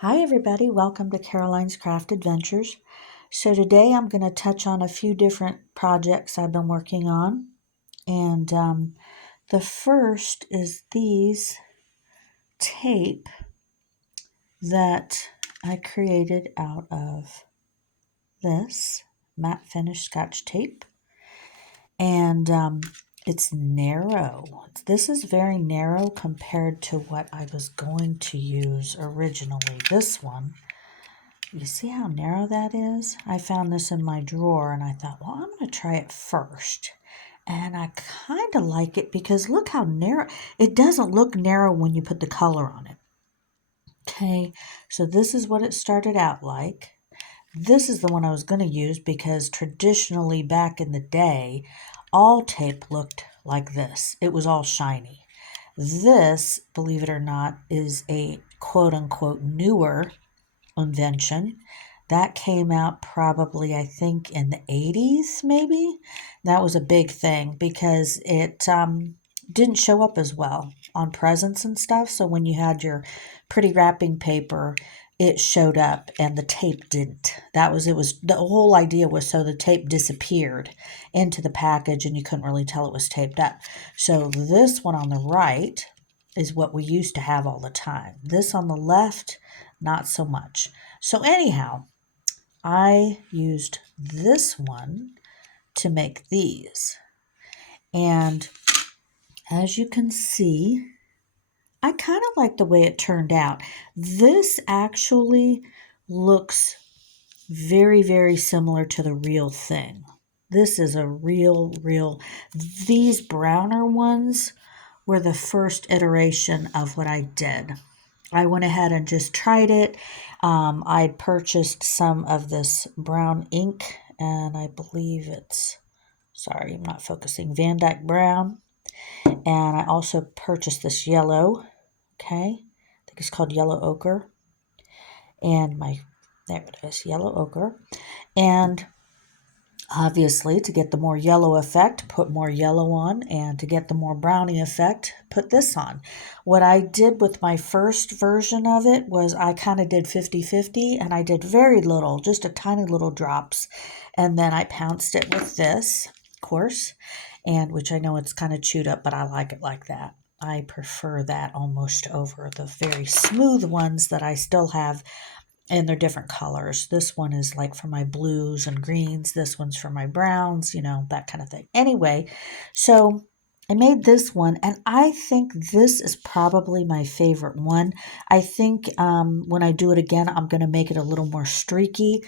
Hi everybody, welcome to Caroline's Craft Adventures. So today I'm going to touch on a few different projects I've been working on. And the first is these tape that I created out of this matte finish Scotch tape. And it's narrow. This is very narrow compared to what I was going to use originally. This one, you see how narrow that is? I found this in my drawer and I thought, well, I'm going to try it first. And I kind of like it because look how narrow. It doesn't look narrow when you put the color on it. Okay, so this is what it started out like. This is the one I was going to use because traditionally back in the day, all tape looked like this. It was all shiny. This, believe it or not, is a quote-unquote newer invention. That came out probably, I think, in the 80s, maybe. That was a big thing because it didn't show up as well on presents and stuff. So when you had your pretty wrapping paper, it showed up and the tape didn't. It was the whole idea was so the tape disappeared into the package and you couldn't really tell it was taped up. So this one on the right is what we used to have all the time. This on the left, not so much. So anyhow, I used this one to make these. And as you can see, I kind of like the way it turned out. This actually looks very, very similar to the real thing. This is a real. These browner ones were the first iteration of what I did. I went ahead and just tried it. I purchased some of this brown ink, and I believe it's, sorry, I'm not focusing, Van Dyke Brown. And I also purchased this yellow, okay? I think it's called Yellow Ochre. And there it is, Yellow Ochre. And obviously, to get the more yellow effect, put more yellow on, and to get the more brownie effect, put this on. What I did with my first version of it was I kind of did 50-50, and I did very little, just a tiny little drops, and then I pounced it with this, of course, and which I know it's kind of chewed up, but I like it like that. I prefer that almost over the very smooth ones that I still have, and they're different colors. This one is like for my blues and greens. This one's for my browns, that kind of thing. Anyway, so I made this one, and I think this is probably my favorite one. I think when I do it again, I'm going to make it a little more streaky.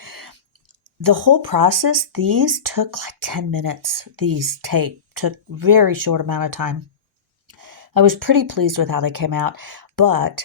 The whole process, these took like 10 minutes. These tape took very short amount of time. I was pretty pleased with how they came out, but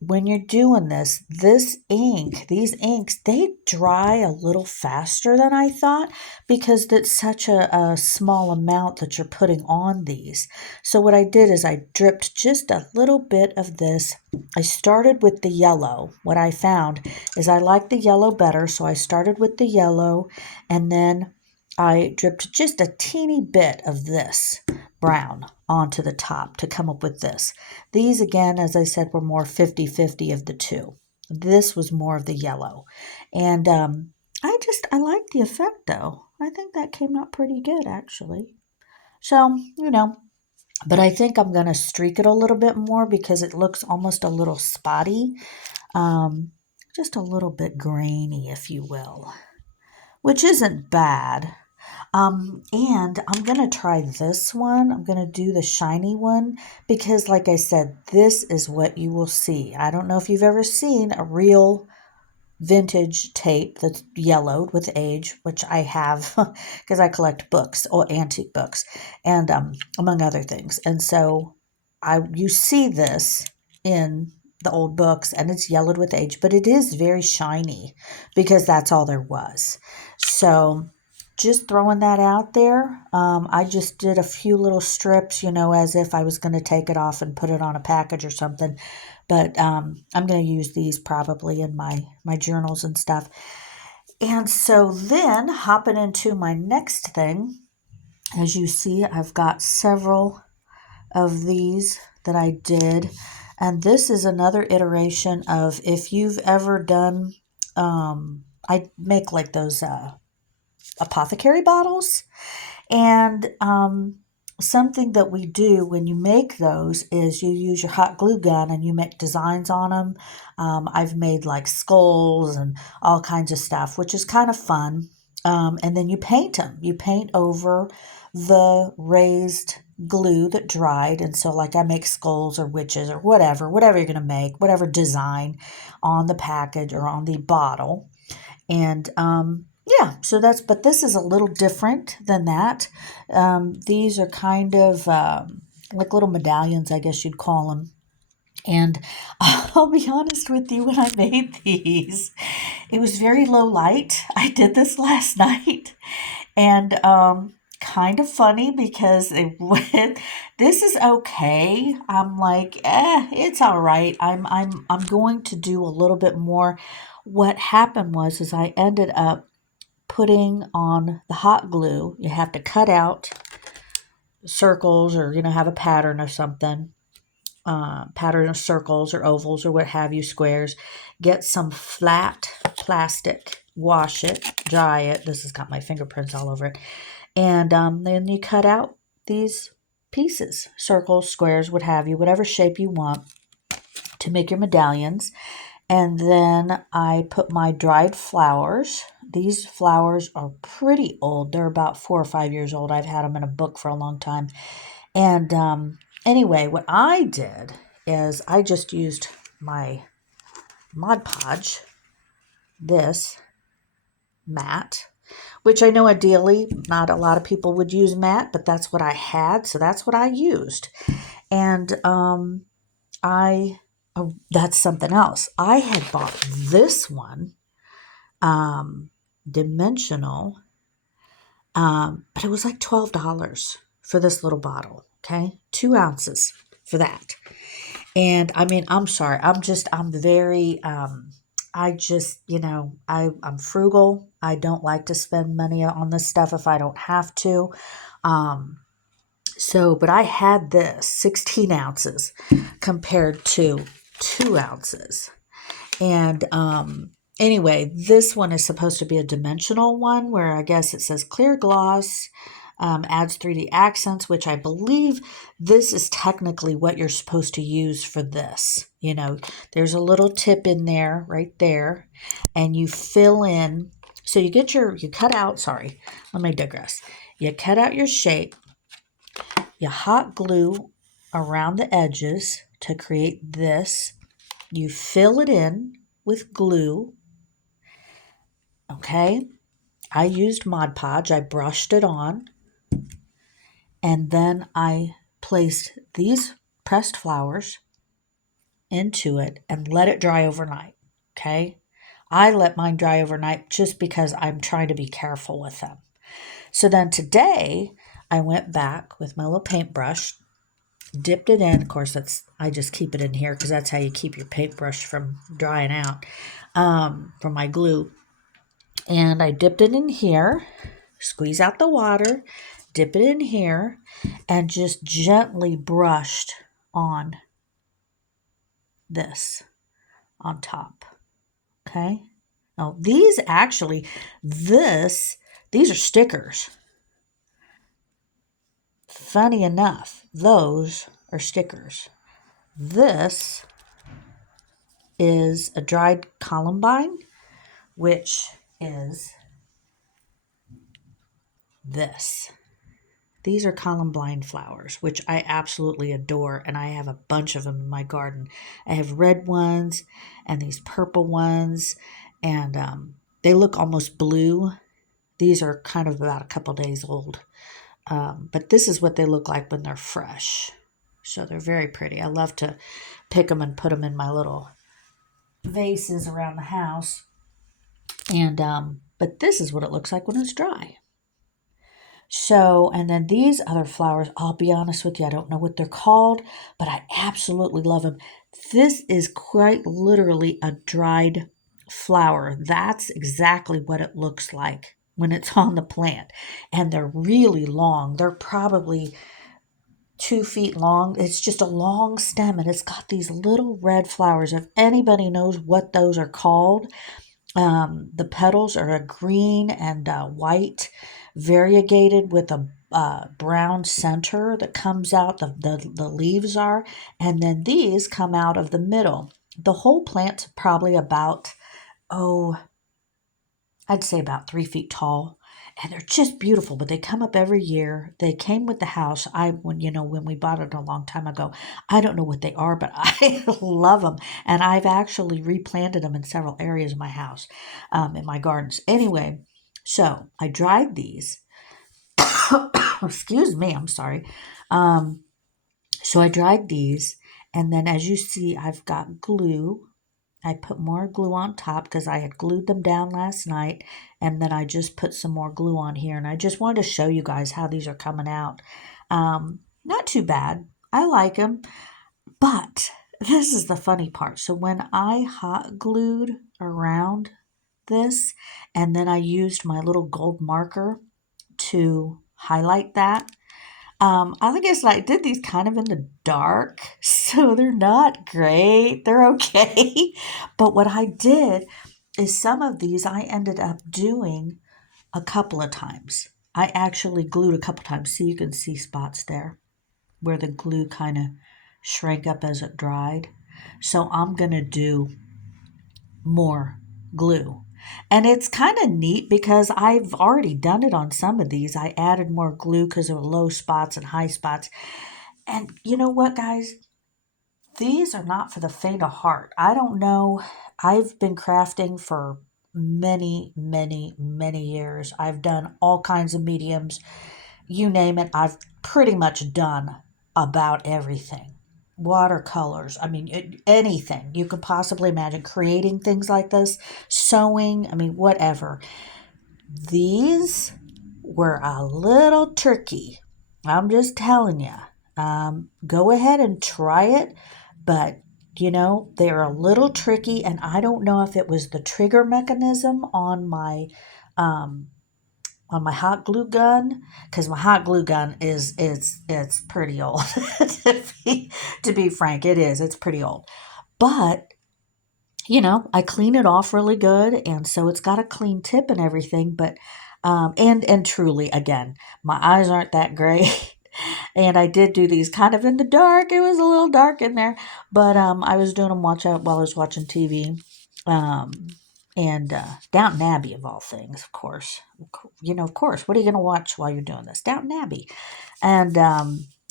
when you're doing these inks, they dry a little faster than I thought because it's such a small amount that you're putting on these. So what I did is I dripped just a little bit of this. I started with the yellow. What I found is I like the yellow better, so I started with the yellow, and then I dripped just a teeny bit of this brown onto the top to come up with this. These, again, as I said, were more 50-50 of the two. This was more of the yellow. And I like the effect, though. I think that came out pretty good, actually. So, but I think I'm going to streak it a little bit more because it looks almost a little spotty. Just a little bit grainy, if you will, which isn't bad. And I'm going to try this one. I'm going to do the shiny one because, like I said, this is what you will see. I don't know if you've ever seen a real vintage tape that's yellowed with age, which I have because I collect books or antique books and among other things. And so you see this in the old books and it's yellowed with age, but it is very shiny because that's all there was. So just throwing that out there. I just did a few little strips, as if I was going to take it off and put it on a package or something. But I'm going to use these probably in my journals and stuff. And so then hopping into my next thing, as you see, I've got several of these that I did. And this is another iteration of, if you've ever done, I make like those apothecary bottles. And something that we do when you make those is you use your hot glue gun and you make designs on them. I've made like skulls and all kinds of stuff, which is kind of fun. And then you paint them. You paint over the raised glue that dried. And so like I make skulls or witches or whatever you're going to make, whatever design on the package or on the bottle. And yeah, so but this is a little different than that. These are kind of like little medallions, I guess you'd call them. And I'll be honest with you, when I made these, it was very low light. I did this last night, and kind of funny because it went. This is okay. I'm like, it's all right. I'm going to do a little bit more. What happened was I ended up putting on the hot glue. You have to cut out circles, or have a pattern of something, pattern of circles or ovals or what have you, squares. Get some flat plastic, wash it, dry it. This has got my fingerprints all over it. And then you cut out these pieces, circles, squares, what have you, whatever shape you want to make your medallions. And then I put my dried flowers. These flowers are pretty old. They're about 4 or 5 years old. I've had them in a book for a long time. And anyway, what I did is I just used my Mod Podge, this matte, which I know ideally not a lot of people would use matte, but that's what I had, so that's what I used. And that's something else. I had bought this one, dimensional, but it was like $12 for this little bottle. Okay, 2 ounces for that. And I mean, I'm sorry, I'm very, I just, I'm frugal. I don't like to spend money on this stuff if I don't have to. But I had this 16 ounces compared to 2 ounces. And anyway, this one is supposed to be a dimensional one, where I guess it says clear gloss, adds 3D accents, which I believe this is technically what you're supposed to use for this. There's a little tip in there, right there, and you fill in. So you cut out, sorry, let me digress. You cut out your shape, you hot glue around the edges to create this. You fill it in with glue. Okay. I used Mod Podge. I brushed it on. And then I placed these pressed flowers into it and let it dry overnight. Okay. I let mine dry overnight just because I'm trying to be careful with them. So then today I went back with my little paintbrush, dipped it in. Of course, I just keep it in here because that's how you keep your paintbrush from drying out, from my glue. And I dipped it in here, squeeze out the water, dip it in here, and just gently brushed on this on top. Okay. Now these are stickers. Funny enough, those are stickers. This is a dried columbine, which is this. These are columbine flowers, which I absolutely adore, and I have a bunch of them in my garden. I have red ones and these purple ones, and they look almost blue. These are kind of about a couple days old, but this is what they look like when they're fresh. So they're very pretty. I love to pick them and put them in my little vases around the house. And but this is what it looks like when it's dry. So, and then these other flowers, I'll be honest with you, I don't know what they're called, but I absolutely love them. This is quite literally a dried flower. That's exactly what it looks like when it's on the plant. And they're really long. They're probably 2 feet long. It's just a long stem and it's got these little red flowers. If anybody knows what those are called, the petals are a green and white, variegated with a brown center that comes out, the leaves are, and then these come out of the middle. The whole plant's probably about, oh, I'd say about 3 feet tall. And they're just beautiful, but they come up every year. They came with the house. When we bought it a long time ago, I don't know what they are, but I love them. And I've actually replanted them in several areas of my house, in my gardens. Anyway, so I dried these. Excuse me, I'm sorry. Um, so I dried these, and then as you see, I've got glue. I put more glue on top because I had glued them down last night, and then I just put some more glue on here, and I just wanted to show you guys how these are coming out. Not too bad. I like them, but this is the funny part. So when I hot glued around this, and then I used my little gold marker to highlight that, I guess I did these kind of in the dark, so they're not great. They're okay. But what I did is some of these I ended up doing a couple of times. I actually glued a couple times. See, you can see spots there where the glue kind of shrank up as it dried. So I'm going to do more glue. And it's kind of neat because I've already done it on some of these. I added more glue because there were low spots and high spots. And you know what, guys? These are not for the faint of heart. I don't know. I've been crafting for many, many, many years. I've done all kinds of mediums. You name it, I've pretty much done about everything. Watercolors, I mean, anything you could possibly imagine, creating things like this, sewing, I mean, whatever. These were a little tricky. I'm just telling you. Go ahead and try it, but they're a little tricky, and I don't know if it was the trigger mechanism um, on my hot glue gun, because my hot glue gun is it's pretty old. To be frank, it's pretty old, but I clean it off really good, and so it's got a clean tip and everything. But and truly, again, my eyes aren't that great, and I did do these kind of in the dark. It was a little dark in there, but I was doing them watch out while I was watching TV, um, and Downton Abbey of all things, of course. Of course. What are you going to watch while you're doing this? Downton Abbey, and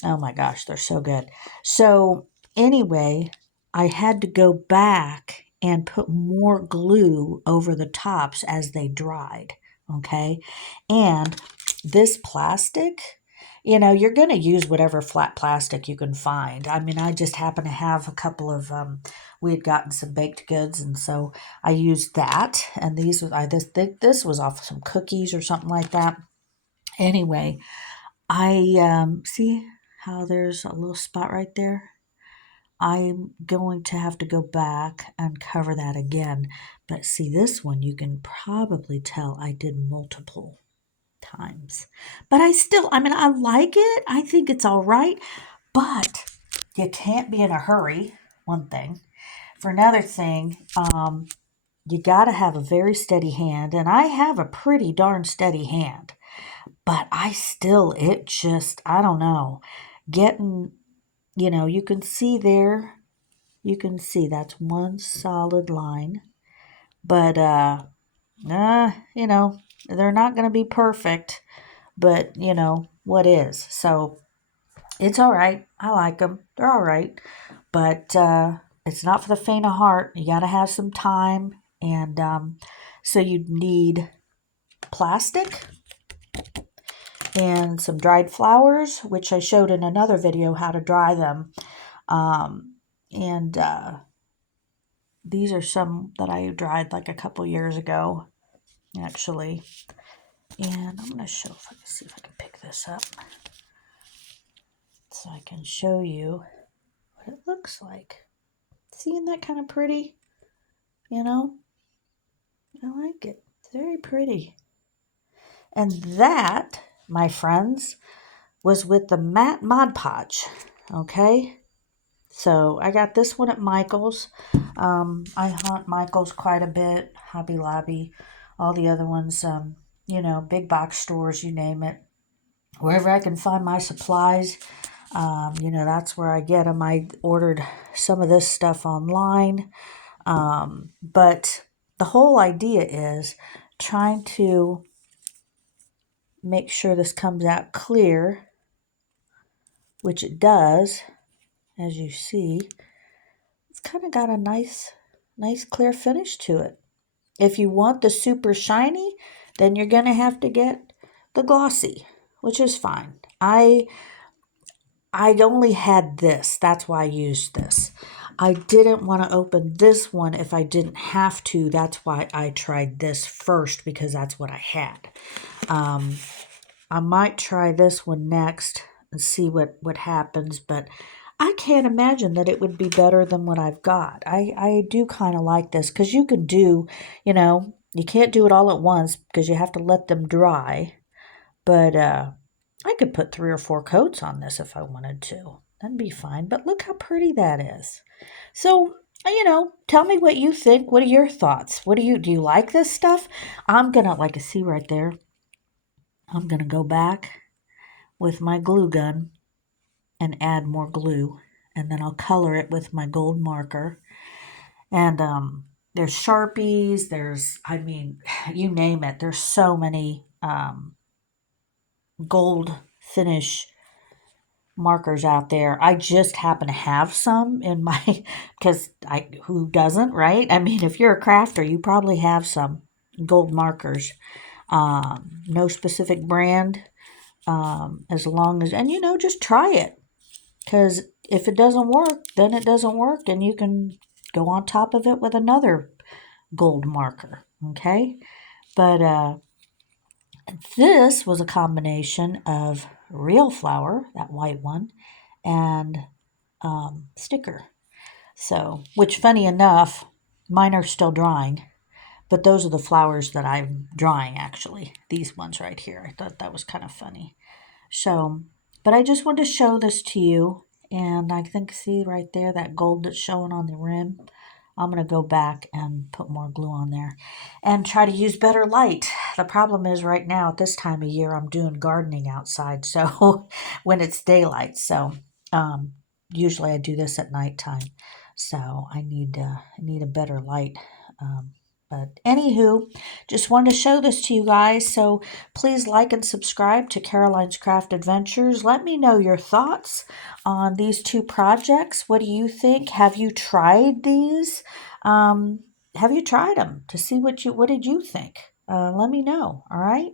oh my gosh, they're so good. So anyway, I had to go back and put more glue over the tops as they dried. Okay. And this plastic, you're going to use whatever flat plastic you can find. I mean, I just happen to have a couple of, we had gotten some baked goods, and so I used that. And this was off some cookies or something like that. Anyway, I see how there's a little spot right there. I'm going to have to go back and cover that again. But see, this one, you can probably tell I did multiple times. But I like it. I think it's all right. But you can't be in a hurry, one thing. For another thing, you got to have a very steady hand. And I have a pretty darn steady hand. But I don't know, getting, you can see there. You can see that's one solid line, but they're not going to be perfect, but what is. So it's all right. I like them. They're all right, but it's not for the faint of heart. You got to have some time, and so you need plastic and some dried flowers, which I showed in another video how to dry them, and these are some that I dried like a couple years ago, actually. And I'm going to show if I can see if I can pick this up so I can show you what it looks like. Seeing that kind of pretty? I like it. It's very pretty. And that, my friends, was with the matte Mod Podge. Okay, so I got this one at Michael's. I hunt Michael's quite a bit, Hobby Lobby, all the other ones, big box stores, you name it. Wherever I can find my supplies, that's where I get them. I ordered some of this stuff online, but the whole idea is trying to make sure this comes out clear, which it does, as you see. It's kind of got a nice clear finish to it. If you want the super shiny, then you're going to have to get the glossy, which is fine. I only had this. That's why I used this. I didn't want to open this one if I didn't have to. That's why I tried this first, because that's what I had. I might try this one next and see what happens, but I can't imagine that it would be better than what I've got. I do kind of like this because you could do, you can't do it all at once because you have to let them dry. But I could put 3 or 4 coats on this if I wanted to. That'd be fine. But look how pretty that is. So, tell me what you think. What are your thoughts? Do you like this stuff? I'm going to, like you see right there, I'm going to go back with my glue gun and add more glue. And then I'll color it with my gold marker. And there's Sharpies. You name it. There's so many gold finish markers out there. I just happen to have some in my, because who doesn't, right? I mean, if you're a crafter, you probably have some gold markers. No specific brand, as long as, and just try it, because if it doesn't work, then it doesn't work, and you can go on top of it with another gold marker. Okay, but this was a combination of real flour, that white one, and sticker. So, which funny enough, mine are still drying, but those are the flowers that I'm drying actually. These ones right here. I thought that was kind of funny. So, but I just wanted to show this to you, and I think, see right there, that gold that's showing on the rim. I'm going to go back and put more glue on there and try to use better light. The problem is right now at this time of year, I'm doing gardening outside, so when it's daylight. So usually I do this at nighttime. So I need a better light. But anywho, just wanted to show this to you guys. So please like and subscribe to Caroline's Craft Adventures. Let me know your thoughts on these 2 projects. What do you think? Have you tried these? Have you tried them to see what did you think? Let me know. All right.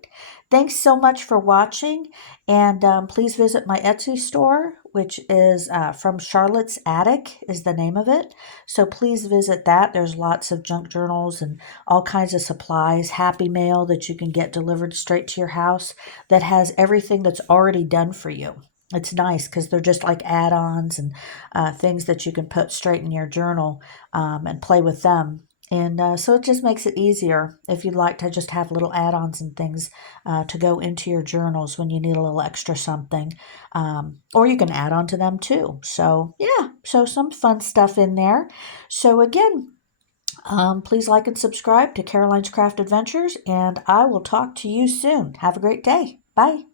Thanks so much for watching. And please visit my Etsy store, which is From Charlotte's Attic is the name of it. So please visit that. There's lots of junk journals and all kinds of supplies, Happy Mail that you can get delivered straight to your house that has everything that's already done for you. It's nice because they're just like add-ons and things that you can put straight in your journal and play with them. And so it just makes it easier if you'd like to just have little add-ons and things to go into your journals when you need a little extra something. Or you can add on to them too. So yeah, so some fun stuff in there. So again, please like and subscribe to Caroline's Craft Adventures, and I will talk to you soon. Have a great day. Bye.